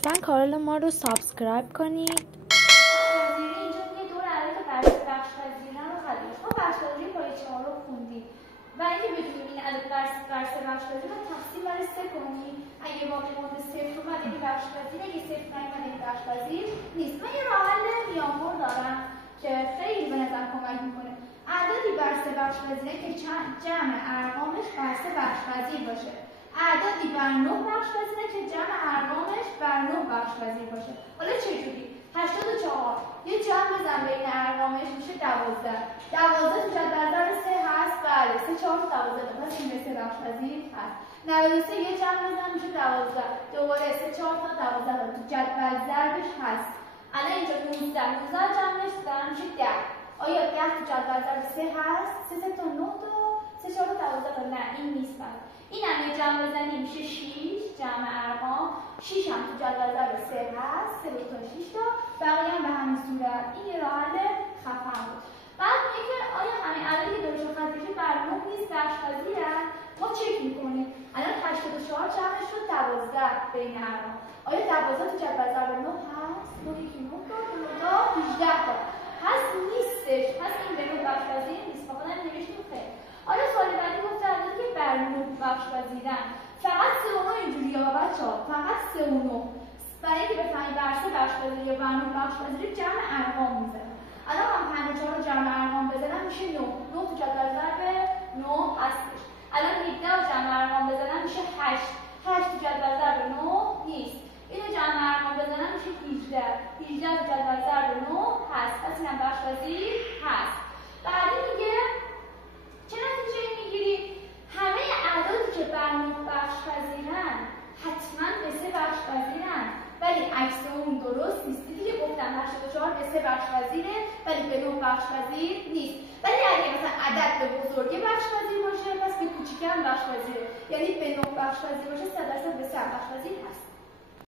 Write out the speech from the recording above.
لطفاً کانال ما رو سابسکرایب کنید. اینجا دیگه دور عدد بخش‌پذیران رو خریدیم. ما بخش‌پذیری پای 4 رو خوندیم. و اینکه بدونیم این عدد بخش‌پذیری رو تقسیم بر 3 کنیم. اگه واقعی مورد 0 اومد این بخش‌پذیر، اگه 0 نیومد این بخش‌پذیر نیست. من یه راه حل میانبر دارم که خیلی به نظر کمک میکنه. عددی بر 3 بخش‌پذیره که جمع ارقامش بر 3 بخش‌پذیر باشه. عددی بر 9 بخش‌پذیره که جمع ارقامش بر 9 بخش‌پذیر باشه. حالا چجوری؟ 84 یه جمع بزن بین ارقامش میشه 12. 12 تو جدول ضرب 3 هست. بله 3 4 تا 12 پس این به 3 بخش‌پذیر هست. 93 یه جمع بزن میشه 12. دوباره 3 4 تا 12 تو جدول ضربش هست. الان اینجا 19 جمعش دارم میشه 10. آیا 10 تو جدول ضرب 3 هست؟ 3 تا 9 تا 3 4 تا 12 تا نه این نیست. این هم یه جمع بزنیم میشه 6 جمع ارقام. 6 هم تو جدول ضرب 3 هست. 3 تا 6 تا بقیه هم به همین صورت. این یه راه حل خفن بود. بعد میگه که آیا همین عددی که درست خطیشه بر 9 نیست بخش‌پذیرن؟ ما چک میکنیم. الان 84 جمعش شد 12 بین ارقام. آیا 12 تو جدول ضرب 9 هست؟ 9 1 9 تا 18 تا هست نیستش. پس این به 9 بخش‌پذیر نیست. فقط نوشتیم خیر. آیا سوال بعدی گفته عددی که بر 9 بخش‌پذیرن فقط 3 و 9 اینجوریه ها بچه‌ها. فقط 3 و 9 برای اینکه بفهمید بر 3 بخش‌پذیر یا بر 9 بخش‌پذیر جمع ارقام میزنم. الان من 54 رو جمع ارقام بزنم میشه 9. 9 تو جدول ضرب 9 هستش. الان 17 رو جمع ارقام بزنم میشه 8. 8 تو جدول ضرب 9 نیست. اینو جمع ارقام بزنم میشه 18. 18 تو جدول ضرب 9 هست. پس اینم بخش‌پذیر هست. بعدی میگه چه نتیجه‌ای میگیری؟ همه اعدادی که بر 9 بخش‌پذیرن حتما به 3 بخش‌پذیرن، ولی عکس اون درست نیست. دیدی که گفتم 84 به 3 بخش‌پذیره ولی به 9 بخش‌پذیر نیست. ولی اگه مثلا عدد به بزرگی بخش‌پذیر باشه پس به کوچیک هم بخش‌پذیره. یعنی به 9 بخش‌پذیر باشه 100% به 3 بخش‌پذیر هست.